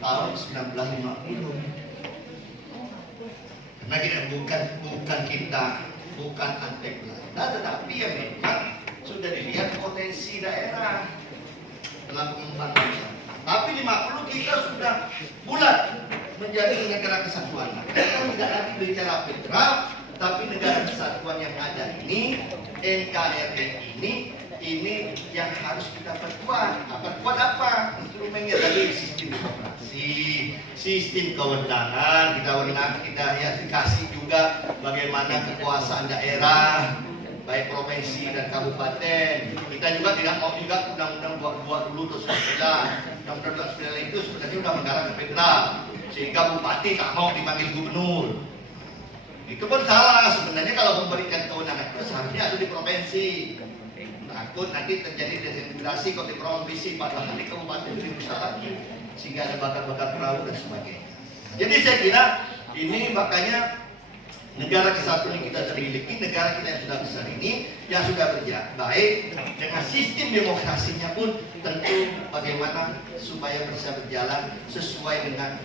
tahun 1950. Karena kita bukan antek Belanda, tetapi ya memang sudah dilihat potensi daerah dalam pengembangan. Tapi 50 kita sudah bulat menjadi negara kesatuan. Kita tidak lagi bicara federal, tapi negara kesatuan yang ada ini, NKRI ini yang harus kita perkuat. Perkuat apa? Instrumennya tadi sistem demokrasi, sistem kewenangan, kita ya dikasih juga bagaimana kekuasaan daerah, baik provinsi dan kabupaten. Kita juga tidak mau juga undang-undang 22 dulu terus undang-undang 29 itu sebenarnya udah mengarah ke federal, sehingga bupati tak mau dipanggil gubernur. Itu pun salah sebenarnya. Kalau memberikan kewenangan itu seharusnya ada di provinsi. Takut nanti terjadi desentralisasi kalau di provinsi, padahal di kabupaten lebih besar lagi, sehingga ada bakar-bakar perahu dan sebagainya. Jadi saya kira ini makanya negara kesatuan yang kita miliki, negara kita yang sudah besar ini, yang sudah baik dengan sistem demokrasinya pun tentu bagaimana supaya bisa berjalan sesuai dengan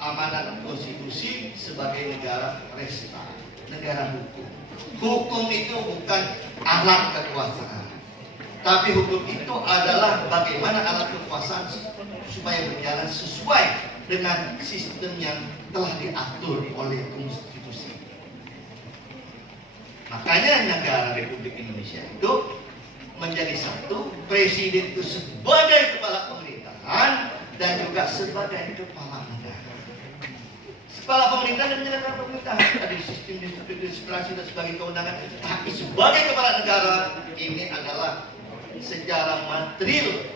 amanat konstitusi sebagai negara resta, negara hukum. Hukum itu bukan alat kekuasaan, tapi hukum itu adalah bagaimana alat kekuasaan supaya berjalan sesuai dengan sistem yang telah diatur oleh konstitusi. Makanya negara Republik Indonesia itu menjadi satu, presiden itu sebagai kepala pemerintahan dan juga sebagai kepala negara. Kepala pemerintahan dan menjalankan pemerintahan, ada sistem administrasi dan sebagai kewenangan. Tapi sebagai kepala negara ini adalah secara material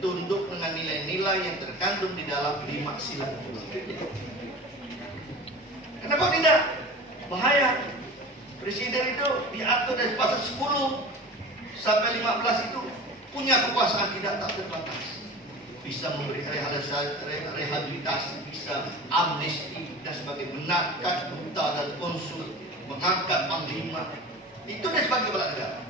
tunduk dengan nilai-nilai yang terkandung di dalam 5 sila. Kenapa tidak? Bahaya. Presiden itu diatur dari pasal 10 sampai 15 itu punya kekuasaan tidak tak terbatas. Bisa memberi rehabilitasi, bisa amnesti dan sebagainya, menangkap duta dan konsul, mengangkat panglima. Itu dia sebagai kepala negara.